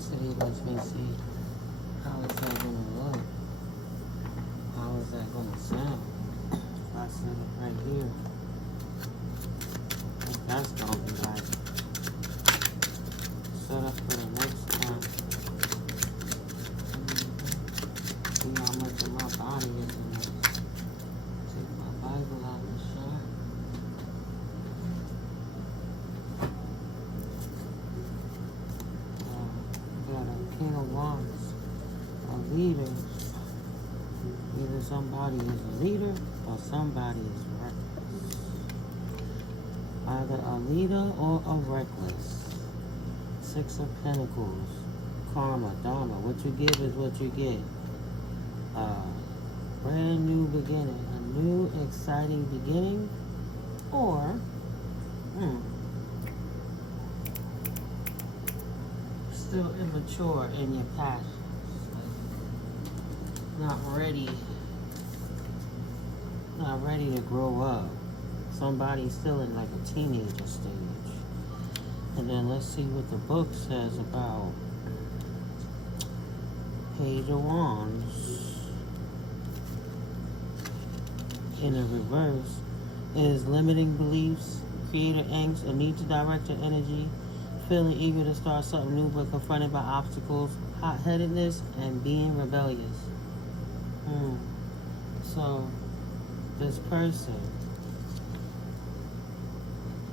curiosity lets me see how is that going to look? How is that going to sound? If I set it right here, that's going to be like set up for the next time. See how much of my body is in this. Take my Bible out and shine. Got a King of Wands, a leader. Either somebody is a leader or somebody is reckless. Either a leader or a reckless. Six of Pentacles, karma, dharma. What you give is what you get. Brand new beginning, a new exciting beginning, or still immature in your passions, not ready to grow up. Somebody's still in like a teenager stage. And then let's see what the book says about Page of Wands. In the reverse is limiting beliefs, creator angst, a need to direct your energy, feeling eager to start something new but confronted by obstacles, hot-headedness, and being rebellious. So this person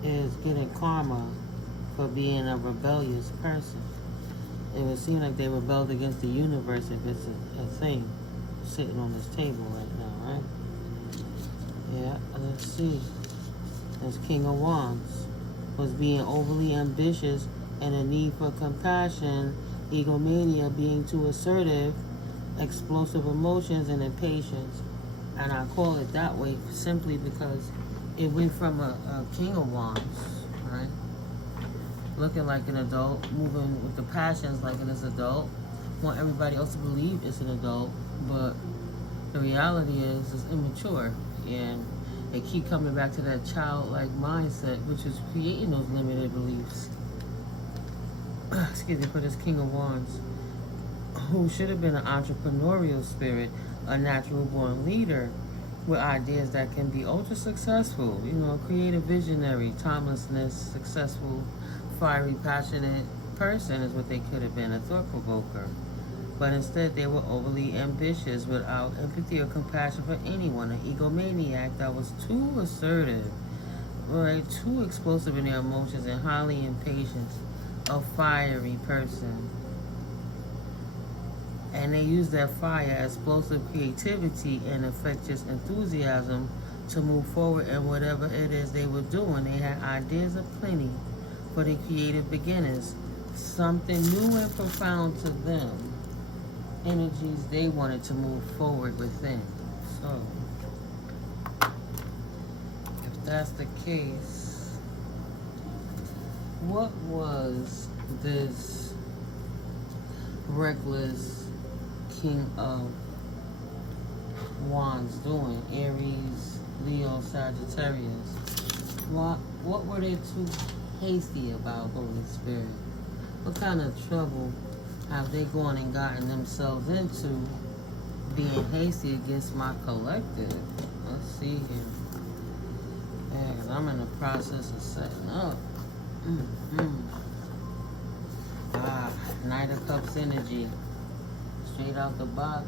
is getting karma for being a rebellious person. It would seem like they rebelled against the universe if it's a thing sitting on this table right now, right? Yeah, let's see. As King of Wands was being overly ambitious and a need for compassion, egomania, being too assertive, explosive emotions, and impatience. And I call it that way simply because it went from a King of Wands, right? Looking like an adult, moving with the passions like an adult, want everybody else to believe it's an adult, but the reality is it's immature. And they keep coming back to that childlike mindset, which is creating those limited beliefs. Excuse me, for this King of Wands, who should have been an entrepreneurial spirit, a natural born leader with ideas that can be ultra successful, creative visionary, timelessness, successful, fiery, passionate person is what they could have been, a thought provoker. But instead, they were overly ambitious without empathy or compassion for anyone. An egomaniac that was too assertive, right? Too explosive in their emotions and highly impatient. A fiery person. And they used that fire, explosive creativity, and infectious enthusiasm to move forward in whatever it is they were doing. They had ideas of plenty for the creative beginners. Something new and profound to them. Energies they wanted to move forward within. So, if that's the case, what was this reckless King of Wands doing? Aries, Leo, Sagittarius. What were they too hasty about, Holy Spirit? What kind of trouble have they gone and gotten themselves into being hasty against my collective? Let's see here. Yeah, 'cause I'm in the process of setting up. Knight of Cups energy. Straight out the box.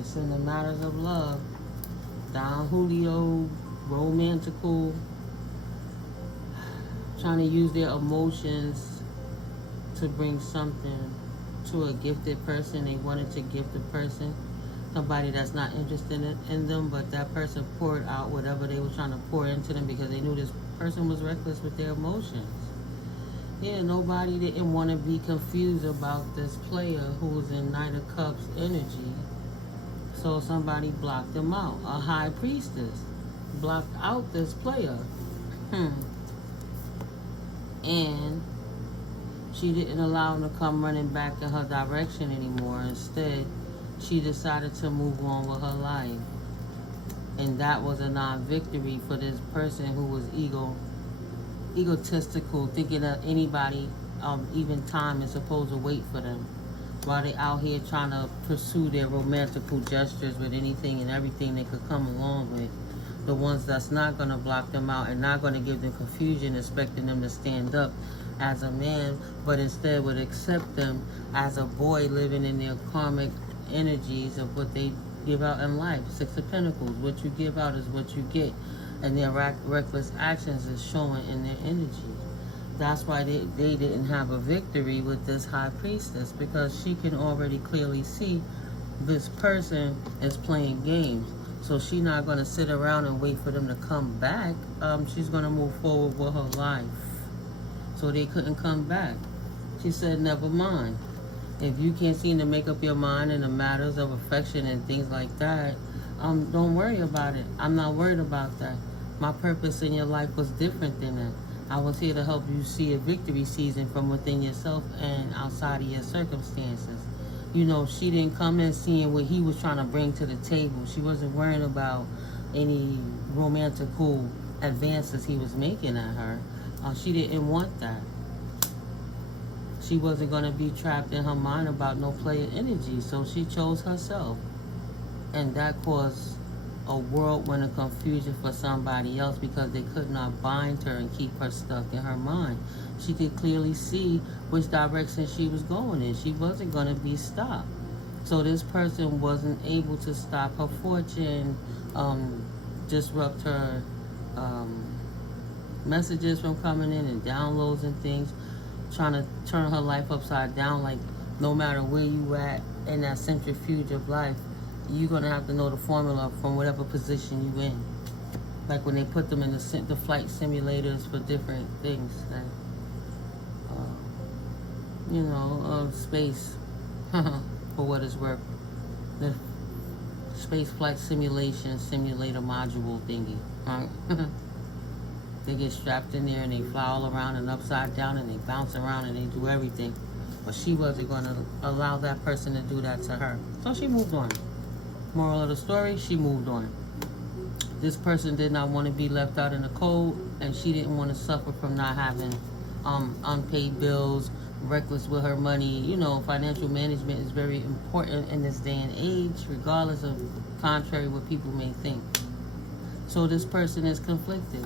It's in the matters of love. Don Julio, romantical. Trying to use their emotions to bring something to a gifted person. They wanted to gift the person, somebody that's not interested in them, but that person poured out whatever they were trying to pour into them because they knew this person was reckless with their emotions. Yeah, nobody didn't want to be confused about this player who was in Knight of Cups energy. So somebody blocked them out. A high priestess blocked out this player. And she didn't allow him to come running back in her direction anymore. Instead, she decided to move on with her life. And that was a non-victory for this person who was egotistical, thinking that anybody even time is supposed to wait for them. While they out here trying to pursue their romantical gestures with anything and everything they could come along with. The ones that's not going to block them out and not going to give them confusion, expecting them to stand up as a man, but instead would accept them as a boy living in their karmic energies of what they give out in life. Six of Pentacles, what you give out is what you get, and their reckless actions is showing in their energy. That's why they didn't have a victory with this High Priestess, because she can already clearly see this person is playing games. So she's not going to sit around and wait for them to come back. She's going to move forward with her life. So they couldn't come back. She said, never mind. If you can't seem to make up your mind in the matters of affection and things like that, don't worry about it. I'm not worried about that. My purpose in your life was different than that. I was here to help you see a victory season from within yourself and outside of your circumstances. You know, she didn't come in seeing what he was trying to bring to the table. She wasn't worrying about any romantical advances he was making at her. She didn't want that. She wasn't going to be trapped in her mind about no player energy, so she chose herself. And that caused a whirlwind of confusion for somebody else, because they could not bind her and keep her stuck in her mind. She could clearly see which direction she was going in. She wasn't going to be stopped. So this person wasn't able to stop her fortune, disrupt her messages from coming in and downloads and things, trying to turn her life upside down. Like, no matter where you at in that centrifuge of life, you're going to have to know the formula from whatever position you in. Like when they put them in the flight simulators for different things. Like, space, for what it's worth. The space flight simulator module thingy. Right? They get strapped in there and they fly all around and upside down and they bounce around and they do everything. But she wasn't going to allow that person to do that to her. So she moved on. Moral of the story, she moved on. This person did not want to be left out in the cold, and she didn't want to suffer from not having unpaid bills, reckless with her money. You know, financial management is very important in this day and age, regardless of contrary what people may think. So this person is conflicted.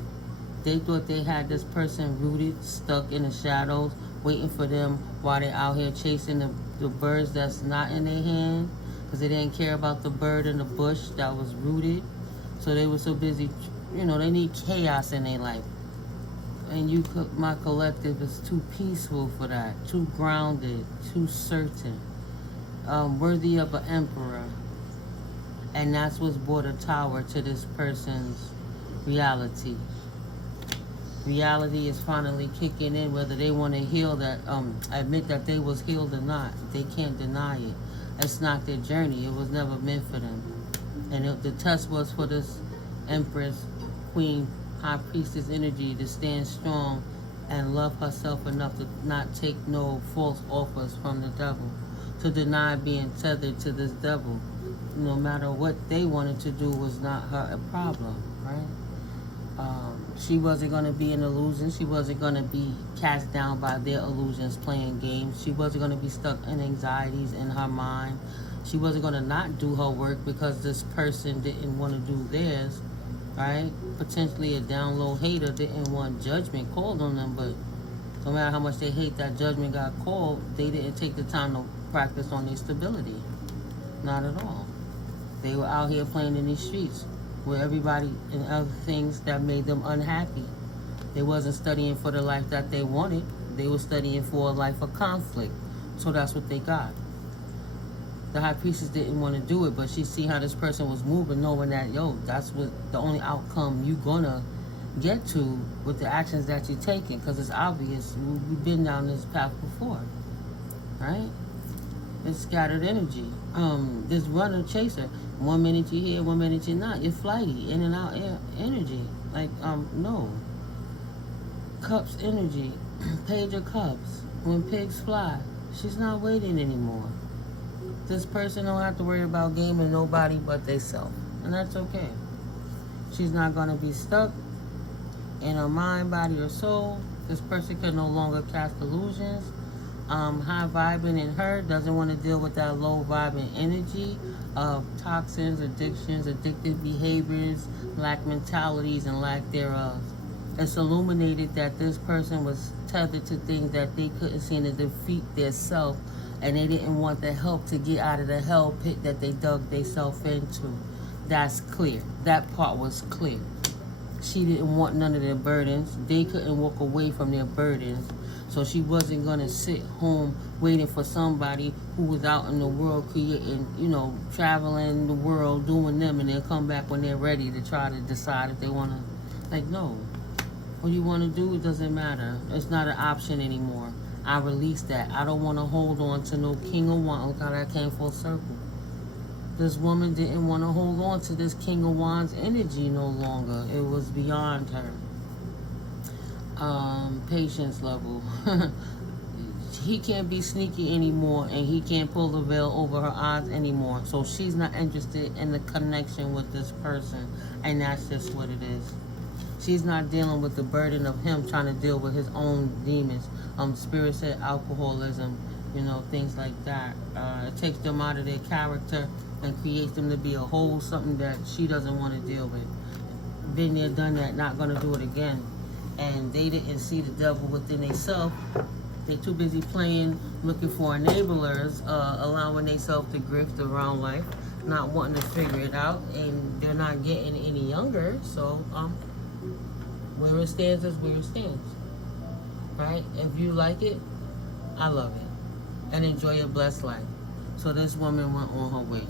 They thought they had this person rooted, stuck in the shadows, waiting for them while they're out here chasing the birds that's not in their hand, because they didn't care about the bird in the bush that was rooted. So they were so busy, they need chaos in their life. And my collective is too peaceful for that, too grounded, too certain, worthy of an emperor. And that's what's brought a tower to this person's reality. Reality is finally kicking in, whether they want to heal that, admit that they was healed or not. They can't deny it. It's not their journey. It was never meant for them. And the test was for this Empress, Queen, High Priestess energy to stand strong and love herself enough to not take no false offers from the devil, to deny being tethered to this devil. No matter what they wanted to do was not her problem, right? She wasn't going to be an illusion. She wasn't going to be cast down by their illusions playing games. She wasn't going to be stuck in anxieties in her mind. She wasn't going to not do her work because this person didn't want to do theirs, right? Potentially a down low hater didn't want judgment called on them, but no matter how much they hate that judgment got called, they didn't take the time to practice on their stability. Not at all. They were out here playing in these streets with everybody and other things that made them unhappy. They wasn't studying for the life that they wanted. They were studying for a life of conflict. So that's what they got. The High Priestess didn't want to do it, but she see how this person was moving, knowing that, that's what the only outcome you gonna get to with the actions that you're taking, because it's obvious. We've been down this path before, right? It's scattered energy. This runner chaser. 1 minute you're here, 1 minute you're not. You're flighty, in and out energy. Like, no. Cups energy. Page of Cups. When pigs fly. She's not waiting anymore. This person don't have to worry about gaming nobody but theyself. And that's okay. She's not going to be stuck in her mind, body, or soul. This person can no longer cast illusions. High vibing in her doesn't want to deal with that low vibing energy of toxins, addictions, addictive behaviors, lack mentalities, and lack thereof. It's illuminated that this person was tethered to things that they couldn't seem to defeat their self, and they didn't want the help to get out of the hell pit that they dug themselves into. That's clear. That part was clear. She didn't want none of their burdens. They couldn't walk away from their burdens. So she wasn't going to sit home waiting for somebody who was out in the world creating, traveling the world, doing them, and they'll come back when they're ready to try to decide if they want to. Like, no. What you want to do, it doesn't matter. It's not an option anymore. I released that. I don't want to hold on to no King of Wands. Look how that came full circle. This woman didn't want to hold on to this King of Wands energy no longer. It was beyond her. Patience level. He can't be sneaky anymore, and he can't pull the veil over her eyes anymore. So she's not interested in the connection with this person, and that's just what it is. She's not dealing with the burden of him trying to deal with his own demons. Spirit said alcoholism, things like that. It takes them out of their character and creates them to be a whole something that she doesn't want to deal with. Been there, done that, not going to do it again. And they didn't see the devil within themselves. They're too busy playing, looking for enablers, allowing themselves to grift around life, not wanting to figure it out, and they're not getting any younger. So, where it stands is where it stands, right? If you like it, I love it, and enjoy your blessed life. So this woman went on her way.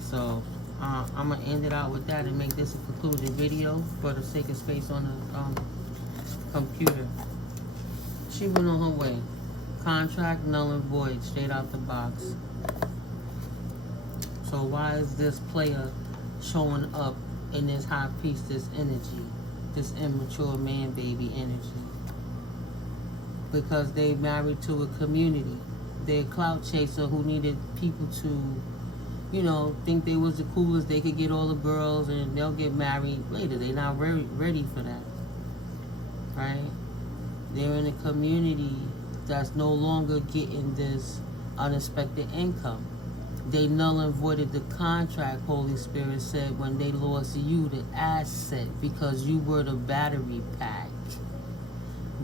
So I'm gonna end it out with that and make this a conclusion video for the sake of space on the computer. She went on her way. Contract null and void, straight out the box. So why is this player showing up in this high priestess energy? This immature man baby energy, because they married to a community. They're a clout chaser who needed people to, think they was the coolest. They could get all the girls and they'll get married later. They're not ready for that, right? They're in a community that's no longer getting this unexpected income. They null and voided the contract, Holy Spirit said, when they lost you, the asset, because you were the battery pack.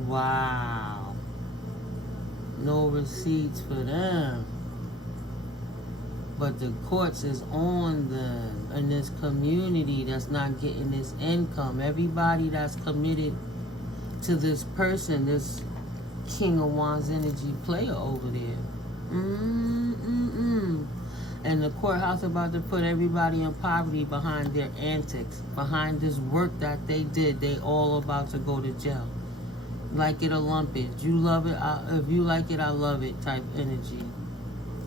Wow. No receipts for them. But the courts is on them in this community that's not getting this income. Everybody that's committed to this person, this King of Wands energy player over there. And the courthouse about to put everybody in poverty behind their antics, behind this work that they did. They all about to go to jail. Like it or lump it. You love it, if you like it, I love it type energy.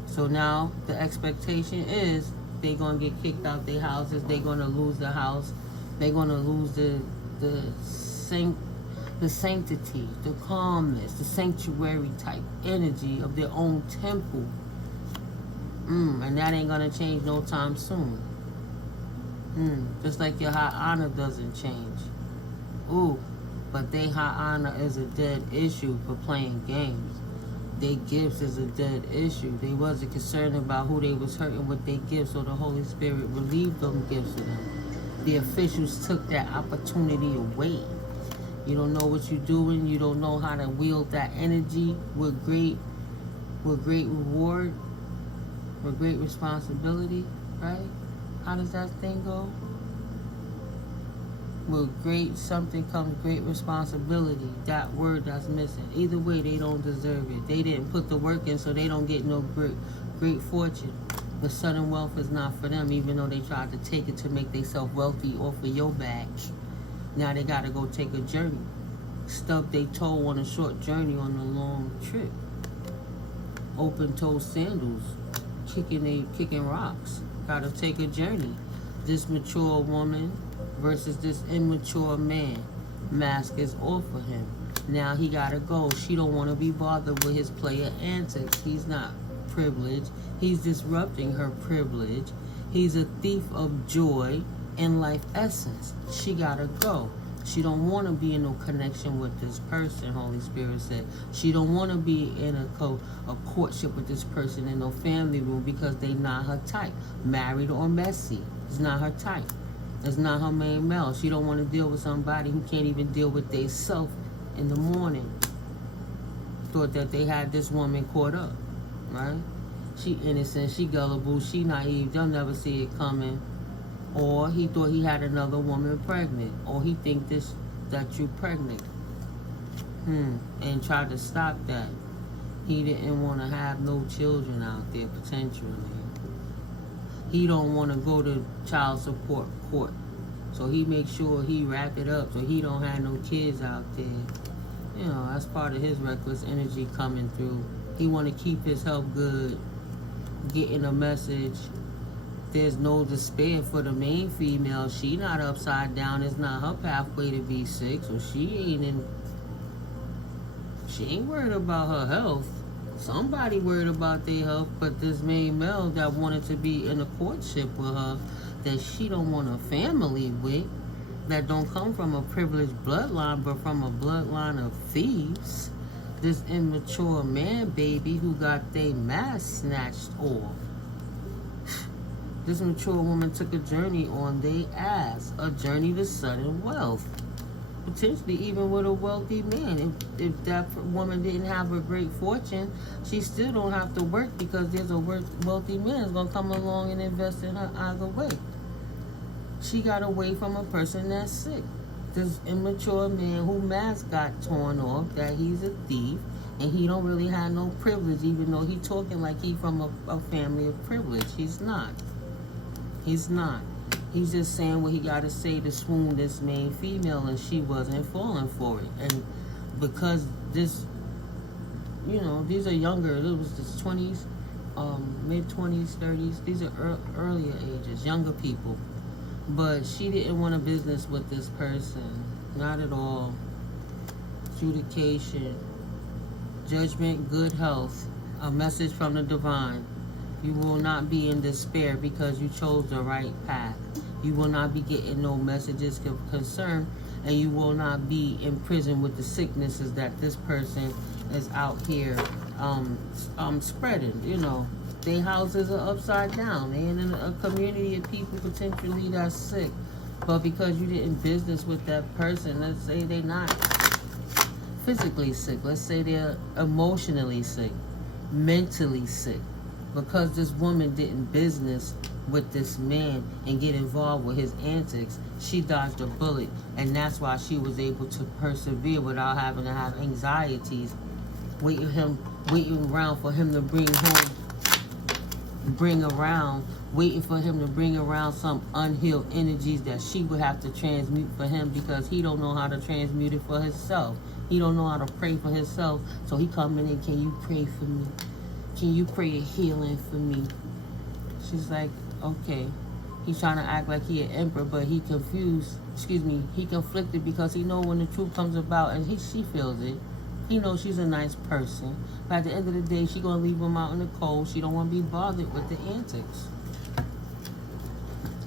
So now the expectation is they're going to get kicked out their houses. They're going to lose the house. They're going to lose the sanctity, the calmness, the sanctuary type energy of their own temple. And that ain't gonna change no time soon. Just like your high honor doesn't change. But they high honor is a dead issue for playing games. They gifts is a dead issue. They wasn't concerned about who they was hurting with their gifts, so the Holy Spirit relieved them gifts to them. The officials took that opportunity away. You don't know what you're doing. You don't know how to wield that energy with great reward. With great responsibility, right? How does that thing go? With great something comes great responsibility. That word that's missing. Either way, they don't deserve it. They didn't put the work in, so they don't get no great fortune. The sudden wealth is not for them, even though they tried to take it to make themselves wealthy off of your back. Now they gotta go take a journey. Stub their toe on a short journey on a long trip. Open-toe sandals. Kicking rocks. Gotta take a journey. This mature woman versus this immature man. Mask is off for him. Now he gotta go. She don't want to be bothered with his player antics. He's not privileged. He's disrupting her privilege. He's a thief of joy and life essence. She gotta go. She don't want to be in no connection with this person, Holy Spirit said. She don't want to be in a courtship with this person in no family room because they not her type. Married or messy. It's not her type. It's not her main male. She don't want to deal with somebody who can't even deal with they self in the morning. Thought that they had this woman caught up, right? She innocent, she gullible, she naive. They'll never see it coming. Or he thought he had another woman pregnant. Or he think that you pregnant. And tried to stop that. He didn't want to have no children out there, potentially. He don't want to go to child support court. So he makes sure he wrap it up so he don't have no kids out there. You know, that's part of his reckless energy coming through. He want to keep his health good. Getting a message. There's no despair for the main female. She not upside down. It's not her pathway to be sick. So she ain't worried about her health. Somebody worried about their health, but this main male that wanted to be in a courtship with her, that she don't want a family with, that don't come from a privileged bloodline, but from a bloodline of thieves. This immature man baby who got their mask snatched off. This mature woman took a journey on their ass, a journey to sudden wealth. Potentially even with a wealthy man. If that woman didn't have a great fortune, she still don't have to work because there's a wealthy man that's going to come along and invest in her either way. She got away from a person that's sick. This immature man who mask got torn off, that he's a thief, and he don't really have no privilege, even though he talking like he from a family of privilege. He's not. He's not. He's just saying what he got to say to swoon this main female, and she wasn't falling for it. And because this, you know, these are younger, it was the 20s, mid-20s, 30s. These are earlier ages, younger people. But she didn't want a business with this person. Not at all. Adjudication. Judgment, good health. A message from the divine. You will not be in despair because you chose the right path. You will not be getting no messages of concern, and you will not be in prison with the sicknesses that this person is out here spreading. You know, their houses are upside down. They in a community of people potentially that's sick. But because you didn't business with that person, let's say they're not physically sick. Let's say they're emotionally sick, mentally sick. Because this woman didn't business with this man and get involved with his antics, she dodged a bullet, and that's why she was able to persevere without having to have anxieties, waiting around for him to waiting for him to bring around some unhealed energies that she would have to transmute for him, because he don't know how to transmute it for himself. He don't know how to pray for himself, so he come in and, can you pray for me? Can you pray a healing for me? She's like, okay. He's trying to act like he an emperor, but he he conflicted because he know when the truth comes about, and she feels it. He knows she's a nice person. But at the end of the day, she going to leave him out in the cold. She don't want to be bothered with the antics.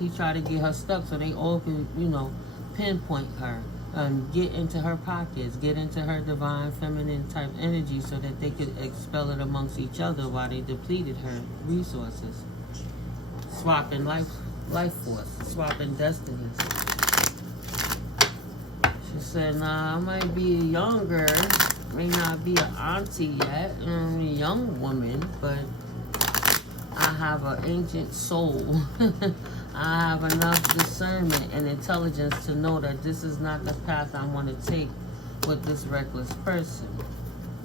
He tried to get her stuck so they all can, you know, pinpoint her. Get into her pockets, get into her divine feminine type energy so that they could expel it amongst each other while they depleted her resources. Swapping life force, swapping destinies. She said, nah, I might be younger, may not be an auntie yet, I'm a young woman, but I have an ancient soul. I have enough discernment and intelligence to know that this is not the path I want to take with this reckless person,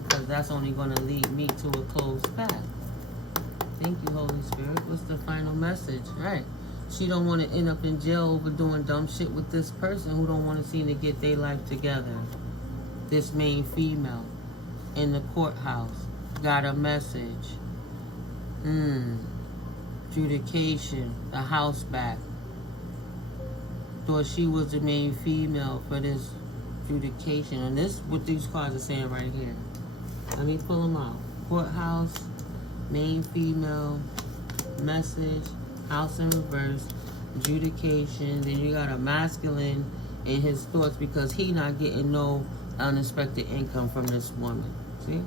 because that's only going to lead me to a closed path. Thank you, Holy Spirit. What's the final message? Right. She don't want to end up in jail over doing dumb shit with this person who don't want to seem to get their life together. This main female in the courthouse got a message. Adjudication, the house back. Thought she was the main female for this adjudication. And this what these cards are saying right here. Let me pull them out. Courthouse, main female, message, house in reverse, adjudication. Then you got a masculine in his thoughts because he not getting no unexpected income from this woman. See?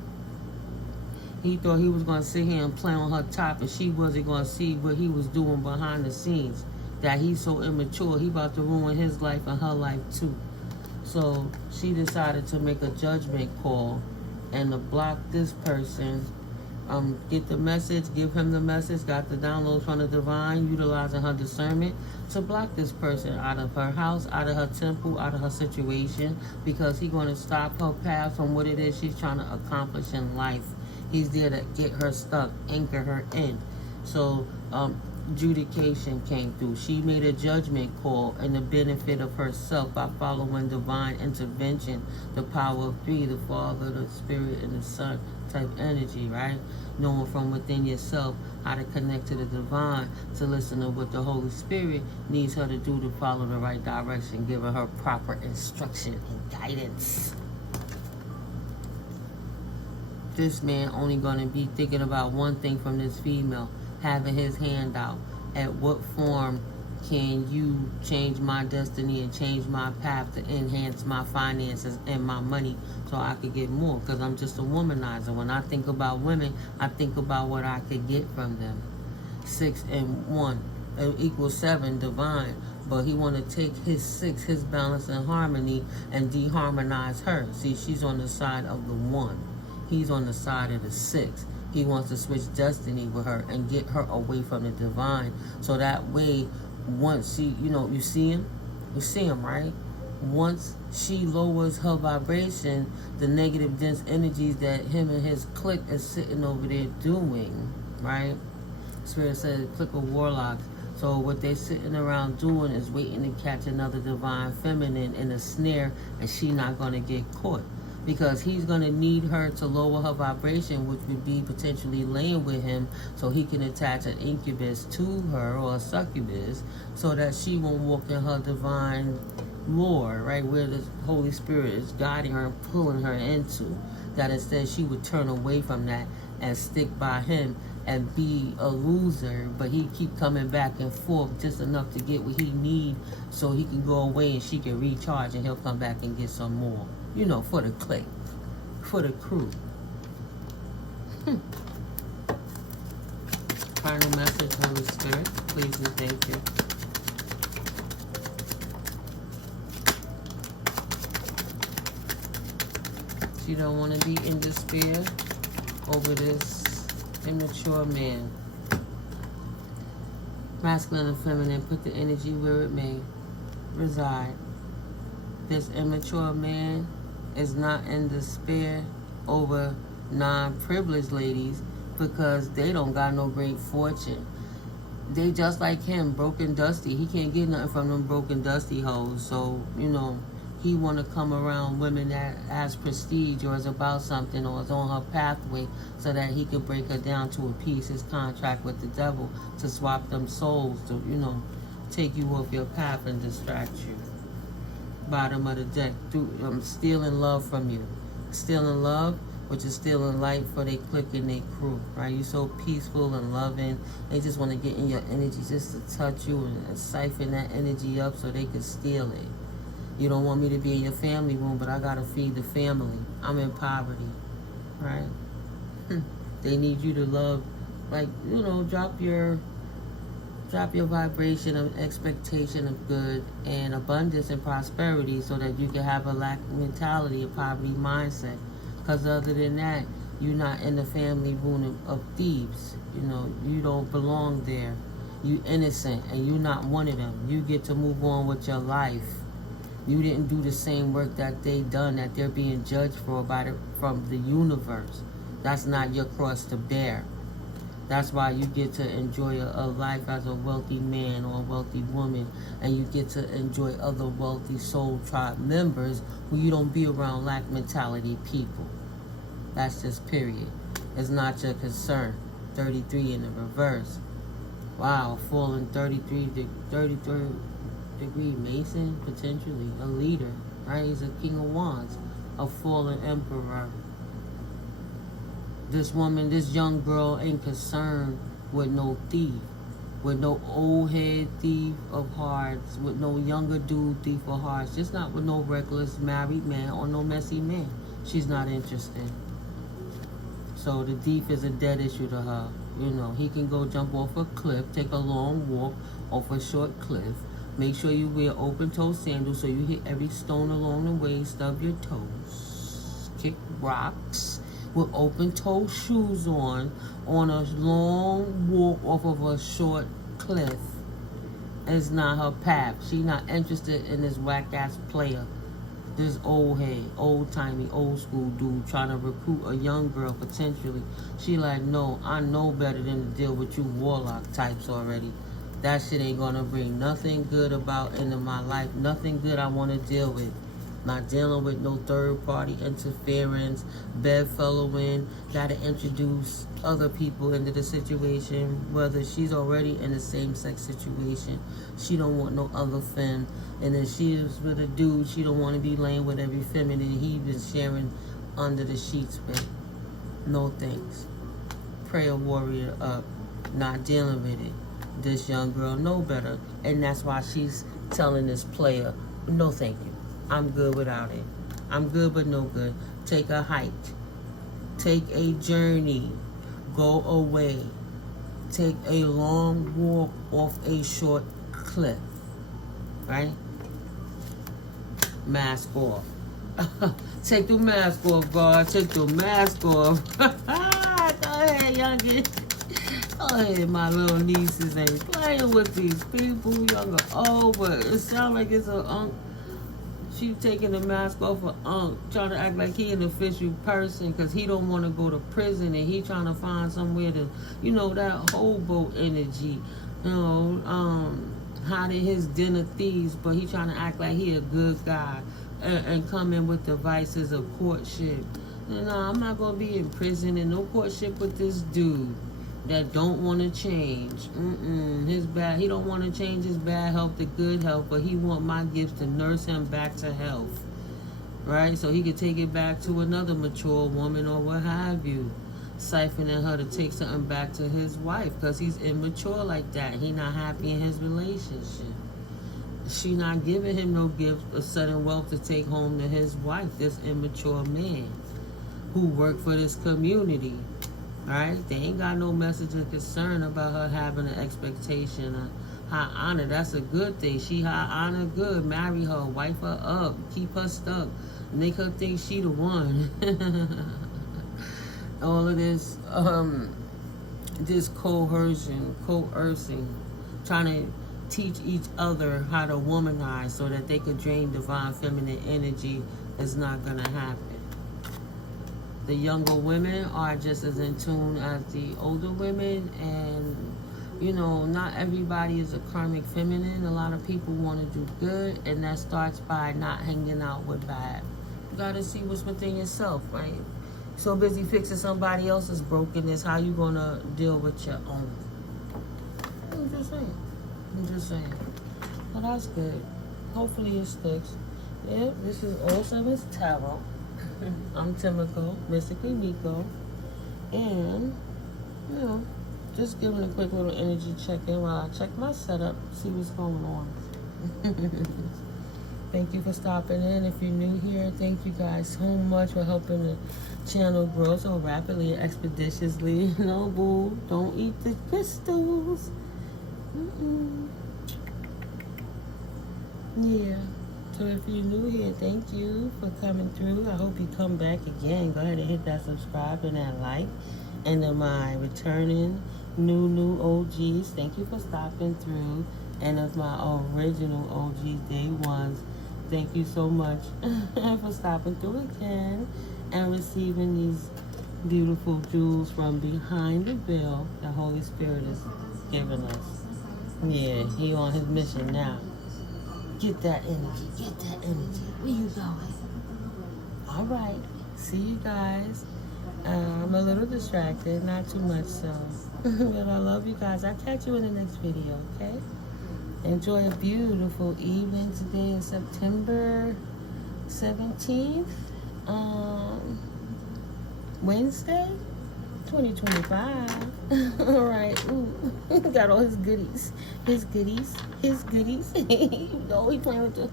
He thought he was going to sit here and play on her top and she wasn't going to see what he was doing behind the scenes. That he's so immature, he about to ruin his life and her life too. So she decided to make a judgment call and to block this person. Get the message, give him the message, got the downloads from the divine, utilizing her discernment to block this person out of her house, out of her temple, out of her situation, because he's going to stop her path from what it is she's trying to accomplish in life. He's there to get her stuck, anchor her in. So adjudication came through. She made a judgment call in the benefit of herself by following divine intervention, the power of three, the Father, the Spirit, and the Son type energy, right? Knowing from within yourself how to connect to the divine, to listen to what the Holy Spirit needs her to do to follow the right direction, giving her proper instruction and guidance. This man only going to be thinking about one thing from this female, having his hand out. At what form can you change my destiny and change my path to enhance my finances and my money so I could get more? Because I'm just a womanizer. When I think about women, I think about what I could get from them. 6 and 1 equals 7, divine. But he want to take his 6, his balance and harmony, and deharmonize her. See, she's on the side of the 1. He's on the side of the 6. He wants to switch destiny with her and get her away from the divine. So that way, once she, you see him? You see him, right? Once she lowers her vibration, the negative dense energies that him and his clique is sitting over there doing, right? Spirit says clique of warlocks. So what they sitting around doing is waiting to catch another divine feminine in a snare, and she not going to get caught. Because he's going to need her to lower her vibration, which would be potentially laying with him, so he can attach an incubus to her or a succubus, so that she won't walk in her divine lore, right, where the Holy Spirit is guiding her and pulling her into. That instead she would turn away from that and stick by him and be a loser, but he keep coming back and forth just enough to get what he need so he can go away and she can recharge and he'll come back and get some more. For the clique, for the crew. Final message, Holy Spirit, please and thank you. She don't want to be in despair over this immature man. Masculine and feminine, put the energy where it may reside. This immature man is not in despair over non-privileged ladies because they don't got no great fortune. They just like him, broken dusty. He can't get nothing from them broken dusty hoes. So, he want to come around women that has prestige or is about something or is on her pathway so that he can break her down to appease his contract with the devil to swap them souls to, take you off your path and distract you. Bottom of the deck, stealing love from you. Stealing love, which is stealing light for they clique and they crew, right? You're so peaceful and loving. They just want to get in your energy just to touch you and siphon that energy up so they can steal it. You don't want me to be in your family room, but I got to feed the family. I'm in poverty, right? They need you to love, drop your vibration of expectation of good and abundance and prosperity so that you can have a lack mentality, a poverty mindset. Because other than that, you're not in the family room of thieves. You don't belong there. You innocent and you're not one of them. You get to move on with your life. You didn't do the same work that they done, that they're being judged for from the universe. That's not your cross to bear. That's why you get to enjoy a life as a wealthy man or a wealthy woman, and you get to enjoy other wealthy soul tribe members who you don't be around lack mentality people. That's just period. It's not your concern. 33 in the reverse. Wow, falling 33 degree Mason, potentially a leader, right? He's a king of wands, a fallen emperor. This woman, this young girl ain't concerned with no thief. with no old head thief of hearts, with no younger dude thief of hearts, just not with no reckless married man or no messy man. She's not interested. So the thief is a dead issue to her. You know, he can go jump off a cliff, take a long walk off a short cliff. Make sure you wear open-toe sandals so you hit every stone along the way, stub your toes, kick rocks with open-toe shoes on a long walk off of a short cliff. It's not her path. She not interested in this whack-ass player. This old head, old-timey, old-school dude trying to recruit a young girl potentially. She like, no, I know better than to deal with you warlock types already. That shit ain't gonna bring nothing good about into my life. Nothing good I want to deal with. Not dealing with no third-party interference, bedfellowing, gotta introduce other people into the situation, whether she's already in the same-sex situation. She don't want no other femme. And then she's with a dude, she don't want to be laying with every feminine he been sharing under the sheets with. No thanks. Prayer warrior up. Not dealing with it. This young girl know better. And that's why she's telling this player, no thank you. I'm good without it. I'm good but no good. Take a hike. Take a journey. Go away. Take a long walk off a short cliff. Right? Mask off. Take the mask off, God. Take the mask off. Go ahead, youngin. Go ahead, my little nieces ain't playing with these people, young or old, but it sounds like it's a she taking the mask off of trying to act like he an official person because he don't want to go to prison and he trying to find somewhere to, you know, that hobo energy, you know, hiding his den of thieves, but he trying to act like he a good guy and come in with the vices of courtship. No, I'm not going to be in prison and no courtship with this dude that don't want to change. He don't want to change his bad health to good health, but he want my gifts to nurse him back to health, right? So he could take it back to another mature woman or what have you, siphoning her to take something back to his wife because he's immature like that. He not happy in his relationship. She not giving him no gift of sudden wealth to take home to his wife, this immature man who work for this community. Right? They ain't got no message of concern about her having an expectation of high honor. That's a good thing. She high honor good. Marry her, wife her up, keep her stuck, make her think she the one. All of this, this coercing, trying to teach each other how to womanize so that they could drain divine feminine energy is not gonna happen. The younger women are just as in tune as the older women, and you know, not everybody is a karmic feminine. A lot of people want to do good, and that starts by not hanging out with bad. You gotta see what's within yourself, right? So busy fixing somebody else's brokenness, how you gonna deal with your own? I'm just saying. Well, that's good. Hopefully it sticks. Yep, this is All Sevens Tarot. I'm Timiko, Mystically Miko, and, you know, just giving a quick little energy check-in while I check my setup, see what's going on. Thank you for stopping in. If you're new here, thank you guys so much for helping the channel grow so rapidly and expeditiously. No, boo, don't eat the crystals. Yeah. So if you're new here, thank you for coming through. I hope you come back again. Go ahead and hit that subscribe and that like. And to my returning new OGs, thank you for stopping through. And of my original OGs, day ones, thank you so much for stopping through again and receiving these beautiful jewels from behind the veil the Holy Spirit is giving us. Yeah, he on his mission now. Get that energy. Where you going? All right. See you guys. I'm a little distracted, not too much so. But I love you guys. I'll catch you in the next video, okay? Enjoy a beautiful evening. Today is September 17th. Wednesday? 2025. All right. Ooh. Got all his goodies. His goodies. His goodies. No, he playing with the...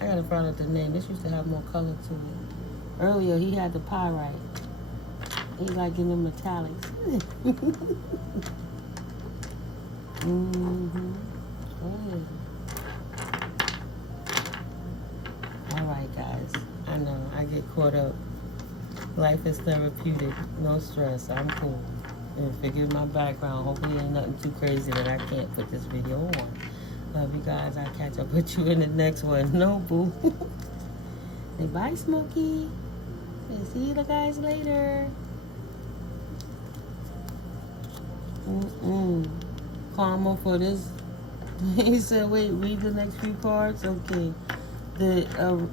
I gotta find out the name. This used to have more color to it. Earlier, he had the pyrite. He like in the metallics. Oh. All right, guys. I know I get caught up. Life is therapeutic. No stress. I'm cool. And forgive my background. Hopefully, ain't nothing too crazy that I can't put this video on. Love you guys. I'll catch up with you in the next one. No, boo. Say bye, Smokey. See you guys later. Karma for this. He said, wait, read the next few cards. Okay. The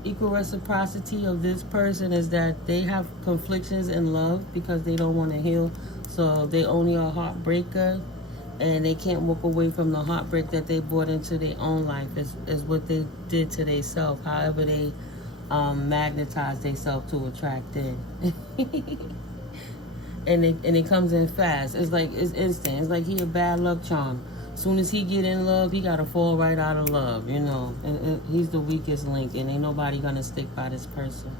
equal reciprocity of this person is that they have conflictions in love because they don't want to heal. So they only are a heartbreaker, and they can't walk away from the heartbreak that they brought into their own life. Is what they did to themselves. However they magnetize themselves to attract in. and it comes in fast. It's like it's instant. It's like he a bad luck charm. Soon as he get in love, he gotta fall right out of love, you know. And he's the weakest link, and ain't nobody gonna stick by this person.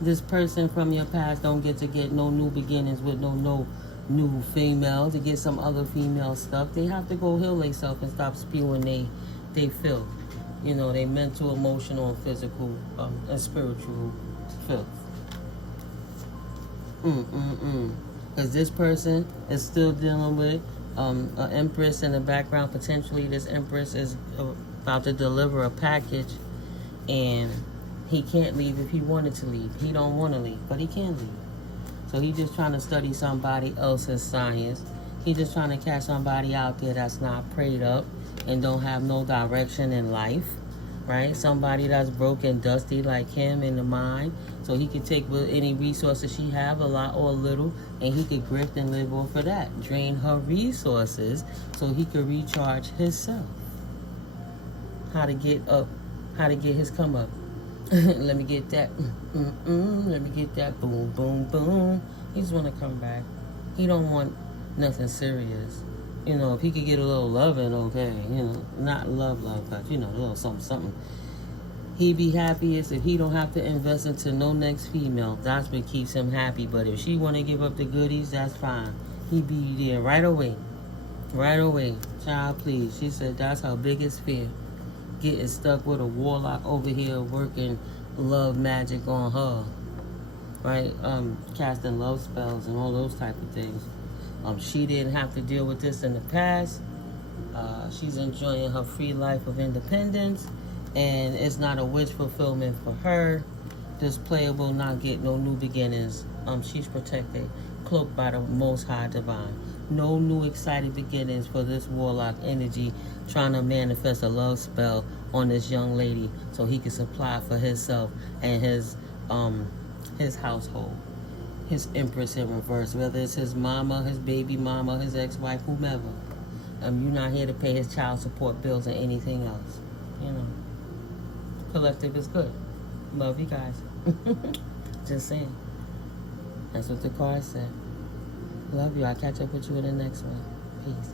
This person from your past don't get no new beginnings with no new female to get some other female stuff. They have to go heal themselves and stop spewing they filth. You know, they mental, emotional, and physical, and spiritual filth. Because this person is still dealing with an empress in the background. Potentially this empress is about to deliver a package, and he can't leave if he wanted to leave. He don't want to leave, but he can leave. So he just trying to study somebody else's science. He just trying to catch somebody out there that's not prayed up and don't have no direction in life, right? Somebody that's broken, dusty like him in the mind, so he could take any resources she have, a lot or a little, and he could grift and live off of that. Drain her resources so he could recharge himself. How to get his come up. Let me get that. Let me get that. Boom, boom, boom. He just want to come back. He don't want nothing serious. You know, if he could get a little loving, okay. You know, not love, but, you know, a little something. He'd be happiest if he don't have to invest into no next female. That's what keeps him happy. But if she want to give up the goodies, that's fine. He'd be there right away. Right away. Child, please. She said that's her biggest fear. Getting stuck with a warlock over here working love magic on her. Right? Casting love spells and all those type of things. She didn't have to deal with this in the past. She's enjoying her free life of independence. And it's not a wish fulfillment for her. This player will not get no new beginnings. She's protected, cloaked by the Most High Divine. No new exciting beginnings for this warlock energy trying to manifest a love spell on this young lady so he can supply for himself and his household. His empress in reverse, whether it's his mama, his baby mama, his ex-wife, whomever. You're not here to pay his child support bills or anything else. You know. Collective is good. Love you guys. Just saying. That's what the card said. Love you. I'll catch up with you in the next one. Peace.